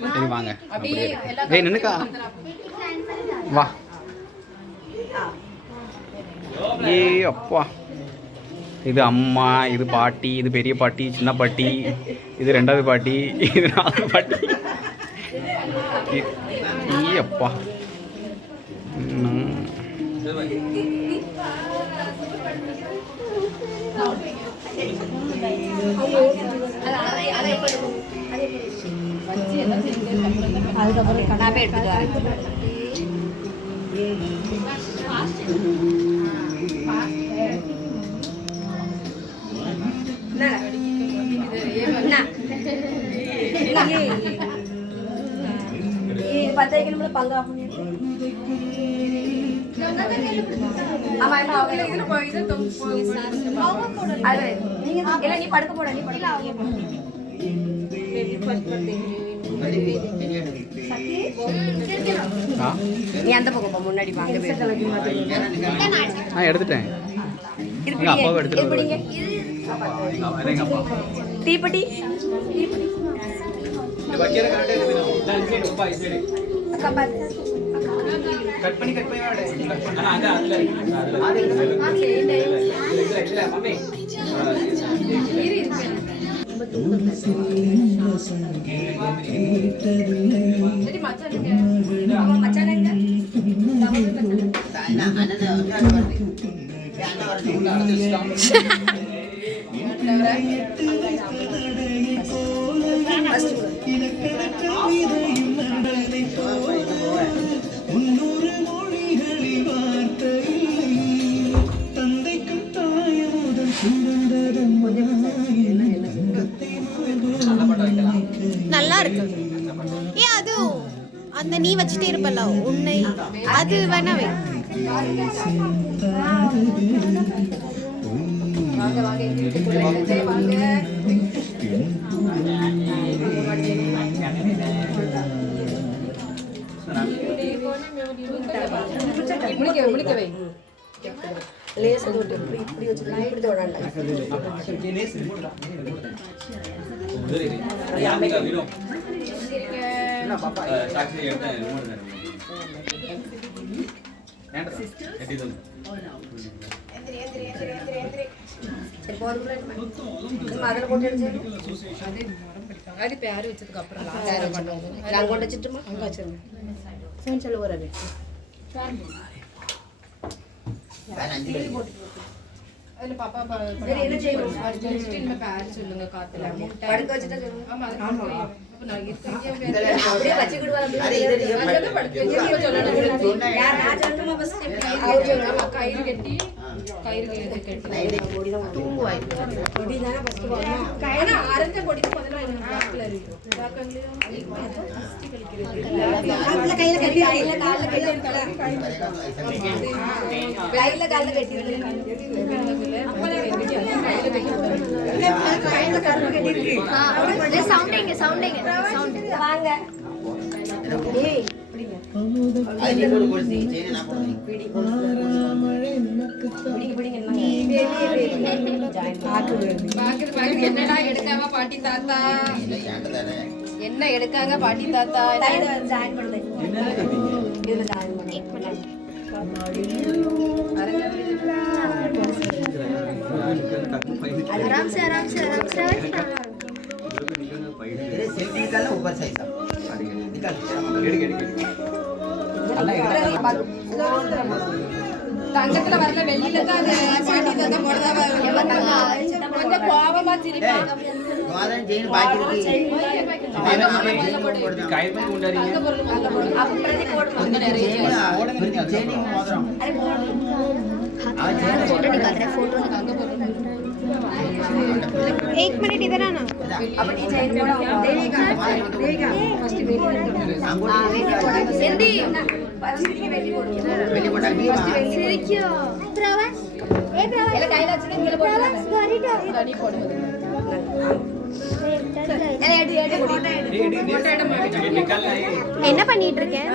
சரி வாங்க. ஏய் நின்னுக்கா வா. ஏ அப்பா, இது அம்மா, இது பாட்டி, இது பெரிய பாட்டி, சின்ன பாட்டி, இது ரெண்டாவது பாட்டி, இது நாலாவது பாட்டி. ஏ அப்பா, நீ அந்த பக்கம் முன்னாடி வாங்க. நான் எடுத்துட்டேன். எங்கள் அப்பாவை எடுத்துட்டு தீப்பெட்டி கட் பண்ணி நல்லா இருக்கு. ஏன் அது அந்த நீ வச்சுட்டே இருப்பல உன்னை அது வேணாவே. அது பேர் வச்சதுக்கு அப்புறம் அங்க கொண்டு வச்சுட்டுமா அங்க வச்சிருங்க சொல்லு ஒரு அதுல பாப்பா என்ன செய்யணும் பேர் சொல்லுங்க காத்துல படுக்க வச்சுட்டா சொல்லுங்க. ஆமா ஆமா அப்ப நான் அப்படியே வச்சு விடுவாங்க. அது படுக்க வச்சு சொல்லணும். யார் நான் சொல்லணுமா ஃபர்ஸ்ட் அவர் சொல்லுங்க. கயிறு கட்டி தூங்குவாய் பொடி தான ஃபர்ஸ்ட் வரணும். கயிறு ஆரஞ்ச பொடி முதல்ல பாக்கல இருக்கு. பாக்கலையும் ஃபர்ஸ்ட் கழிக்கிறது. கால்ல கையில கட்டி கையில கால்ல கட்டி கையில கால்ல கட்டி வாங்க. என்னடா எடுக்காம பாட்டி தாத்தா என்ன எடுக்காங்க பாட்டி தாத்தா ஜாயின் பண்ணுது. आराम से आराम से आराम से तेरे सेल्फी निकालना ऊपर साइज निकाल தங்கத்துல வரல வெள்ளில தான் பாட்டி தாத்தா போடுறதா கொஞ்சம் கோவமா சிரிப்பா வாதன் ஜெயின் பாக்கி இருக்கு கை பண்ணி கொண்டாரீங்க அப்படியே போடுவாங்க நிறைய ஓடுங்க ஜெயின் மோதிரம் फोटो निकाल रहा है फोटो निकाल 1 मिनट इधर आना अब नी चेन போடா देगा फर्स्ट वीडियो செந்தி பச்சிரிக்கு வெள்ளி போடுங்க வெள்ளி போட்டாங்க சிரிக்கியோ பிரவாஸ் பிரவாஸ் எல்லாம் கையில வச்சு கீழ போடுங்க கனி போடுங்க என்ன பண்ணிட்டு இருக்கேன்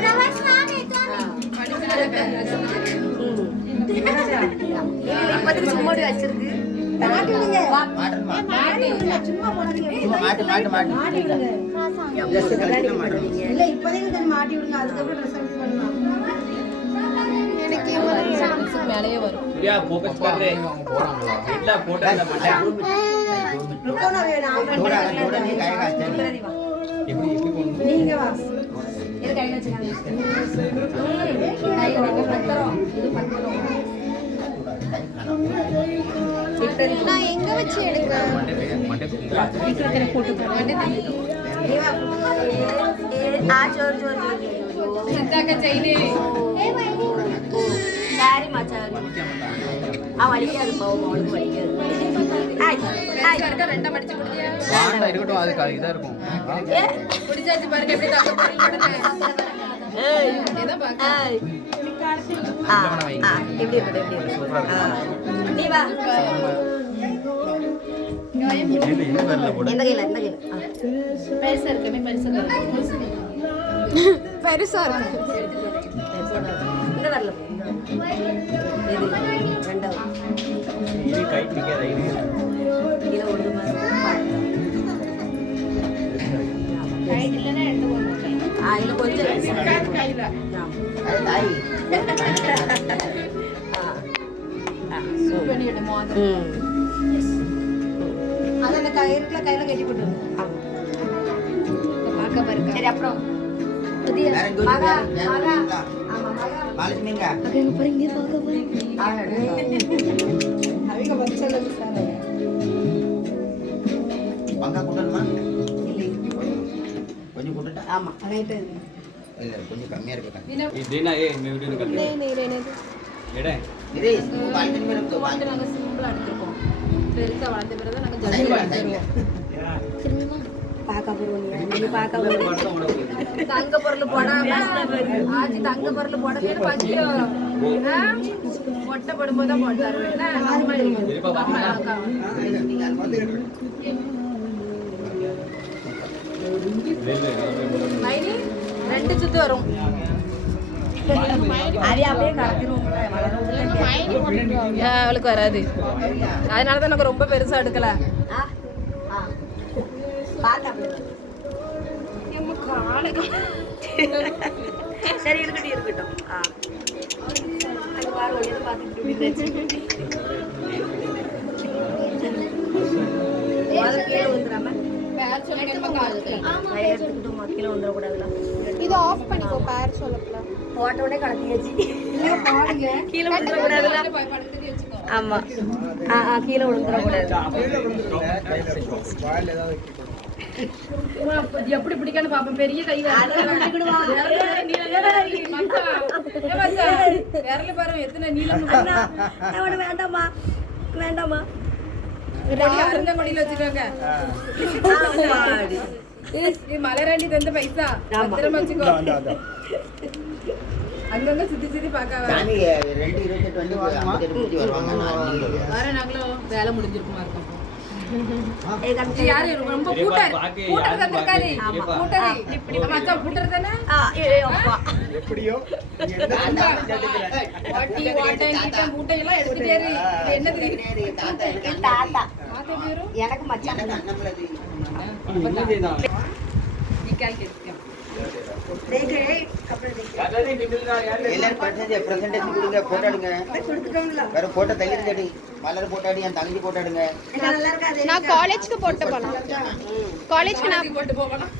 பிரவாஸ் வாங்க இப்போதைக்கு சும்மா வச்சிருக்கு சும்மா மாட்டு மாட்டு மாட்டு Dress கலெக்ட் மாட்டணும் இல்ல இப்போதைக்கு மாட்டி விடுங்க அதுக்கப்புறம் ட்ரெஸ் எடுத்து பண்ணலாம் எனக்கு மேலேயே வரும் ஃபோக்கஸ் कर इतना फोटो रुको ना வேணா थोड़ा थोड़ा नहीं आएगा எப்படி எப்படி போணும் நீங்க வா இது கையில வச்சுக்காங்க கையில வைக்க பத்தறோம் இது பத்தறோம் நான் எங்க வச்சு எடுக்க आ जोर जोर जोर சித்தாக்க செயினே சாரி மச்சான் வலிக்காது பாவம் அவளுக்கு வலிக்காது இருக்க ரெண்டா மடிச்சு முடியா வாண்டா இருக்கட்டும் அதுக்கு இதா இருக்கும் பிடிச்சாச்சு பாருங்க எப்படி தக்க பொருள் போடுறேன் ஏதோ பாக்க எப்படி இருக்கு நீ வா இது வரல போடு இந்த கையில பெருசா இருக்கமே பெருசா பெருசா இருக்கு இந்த வரல ரெண்டாவது இது கை நிக்காத இது கீழே ஒன்று கைட் இல்லனா எடுத்து போங்க இதுல கொஞ்சம் கையில अरे ताई சூப்பர் பண்ணிடு மோதிரம் அது அந்த கயிறுல கையில கட்டி போட்டுருங்க பாக்க பாருங்க சரி அப்புறம் புதிய வேற எங்க மகா வேற மகா எங்க ஆமா மகா மாலட்சுமிங்க அவங்க வச்சல சார் பங்கா கூட்டணுமா கொஞ்சம் கூட்டட்டா ஆமா ரைட் இல்ல கொஞ்சம் கம்மியா இருக்கு இதுனா இந்த வீடியோ கட் எடே இது பால்கனி மேல இருக்கு வந்து நாங்க சிம்பிளா எடுத்துறோம் பெருசா வளர்ந்த பிறகு நாங்க ஜல்லி எடுத்துறோம் பாக்க போறோம் நீ பாக்க போறோம் தங்க பொருள் போடாம ஆச்சி தங்க பொருள் போடவே பாச்சிட்டு மொட்டை போடும்போது தான் போட்டாரு என்ன ஆமா இருப்பா பாத்தீங்களா மைனி ரெண்டு சுத்து வரும் அது அப்படியே கலக்கிரும் அவளுக்கு வராது அதனால தான் எனக்கு ரொம்ப பெருசா எடுக்கல சரி இருக்கட்டும் இருக்கட்டும் கீழே வந்துடக்கூடாதுல இது ஆஃப் பண்ணிக்கோ பேர் சொல்லப்பல போட்ட உடனே கலத்தியாச்சு கீழே விழுந்துடக்கூடாதுல ஆமா கீழே விழுந்துடக்கூடாது எப்படி பிடிக்கான்னு பாப்போம் பெரிய கை விரல பாருங்க எத்தனை நீளம் வேண்டாமா வேண்டாமா அருந்த கொடியில வச்சுக்கோங்க மலராண்டி தந்த பைசா பத்திரமா வச்சுக்கோ அங்கங்க சுத்தி சுத்தி பாக்காம சாமி 2 28 வருவாங்க வர நாங்களும் வேலை முடிஞ்சிருக்குமா இருக்கும் யாரு ரொம்ப கூட்டர் கூட்டர் தந்திருக்காரு கூட்டர் இப்படி மச்சான் கூட்டர் தானே எப்படியோ வாட்டி வாட்டன் கிட்ட மூட்டை எல்லாம் எடுத்துட்டே இரு என்னது தாத்தா மாத்த பேரு எனக்கு மச்சான் நிக்காய் கேட்க எல்லாரும் பிரசன்டேஷன் கொடுங்க போட்டோ எடுங்க வேற போட்டோ தள்ளிருக்கடி மலர் போட்டோ என் தங்கச்சி போட்டோ எடுங்க நான் காலேஜ்க்கு போட்டு போலாம் காலேஜ்க்கு நான் போட்டு போகலாம்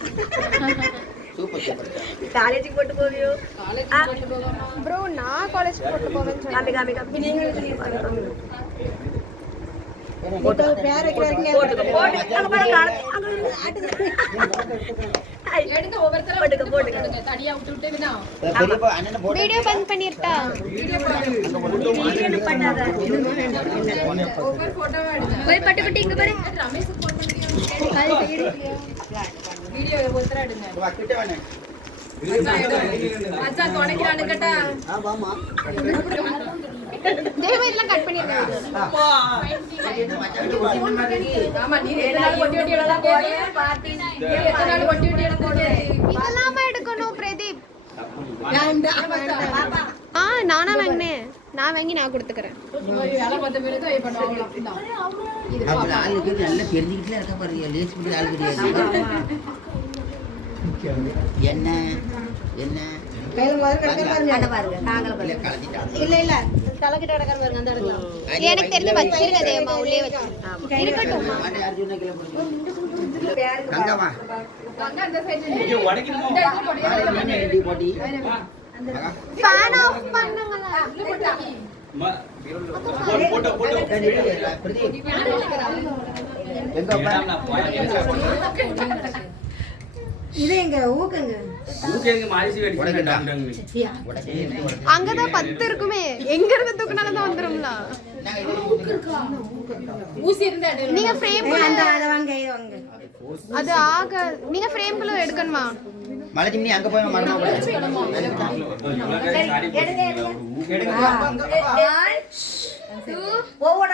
சூப்பர் சூப்பர் காலேஜுக்கு போட்டு போவியோ காலேஜ் போட்டு போகலாம் ப்ரோ நான் காலேஜ்க்கு போட்டு போவேன்னு சொன்னேன் காமி காமி காமி நீங்க போட்டோ பேர் வைக்கிறீங்க போட்டு அங்க பாரு எடுங்க ஒவ்வொருத்தரும் போட்டுங்க தனியா விட்டு விட்டு வேணா பெரியப்பா அண்ணன் போட்டோ வீடியோ பந்த் பண்ணிரட்டா வீடியோ பண்ணாத ஒவ்வொரு போட்டோவா எடுங்க போய் பட்டு பட்டு இங்க பாரு ரமேஷ் போட்டோ வீடியோ ஒவ்வொருத்தரா எடுங்க வா கிட்ட வாங்க அச்சா துணைக்கிறானு கேட்டா தேவ இதெல்லாம் கட் பண்ணிருங்க ஆமா நீ எத்தனை நாள் ஒட்டி ஒட்டி எல்லாம் போறீ எத்தனை நாள் ஒட்டி ஒட்டி எடுத்துட்டே இதெல்லாம் எடுக்கணும் பிரதீப் பாப்பா நானா வாங்கினேன் நான் வாங்கி நான் கொடுத்துக்கிறேன். வேலை பார்த்த பிறகு தான் இப்போ வாங்கலாம். இது அப்படி ஆளுக்கு நல்லா தெரிஞ்சுக்கிட்டே இருக்க பாருங்க. லேஸ் பண்ணி ஆள் கிடையாது. என்ன என்ன அட பாருங்க நாங்கள இல்ல பாருங்க. கலத்திட்டாங்க. இல்ல தலைக்கிட்ட கிடக்கிற பாருங்க அந்த இடத்துல. எனக்கு தெரிஞ்சு வச்சிருங்க தேவமா, உள்ளே வச்சு இருக்கட்டும். ஆண்டே அர்ஜுனா கிள போடுங்க. கங்கம்மா அங்க அந்த சைடு இது உடைக்கணுமோ? மீன் ரெடி போட்டி. ஃபேன் ஆஃப் பண்ணுங்களா? போட்டோ போட்டோ பிரதீப் எங்கப்பா இது எங்க ஊக்குங்க. ஊக்கேங்க மாரிசி வெடிச்சாங்க. அங்கதான் 10 இருக்குமே, எங்க இருந்து தூக்குனாலும் தான் வந்துரும்ல. ஊசி இருந்தா நீங்க ஃப்ரேம் அந்த அத வாங்க இத வாங்க. அது ஆக நீங்க ஃப்ரேம் குள்ள எடுக்கணுமா? மலைச்சிமணி அங்க போய் மரணம் போடு. எடுங்க எடுங்க. 1 2 ஒவ்வொரு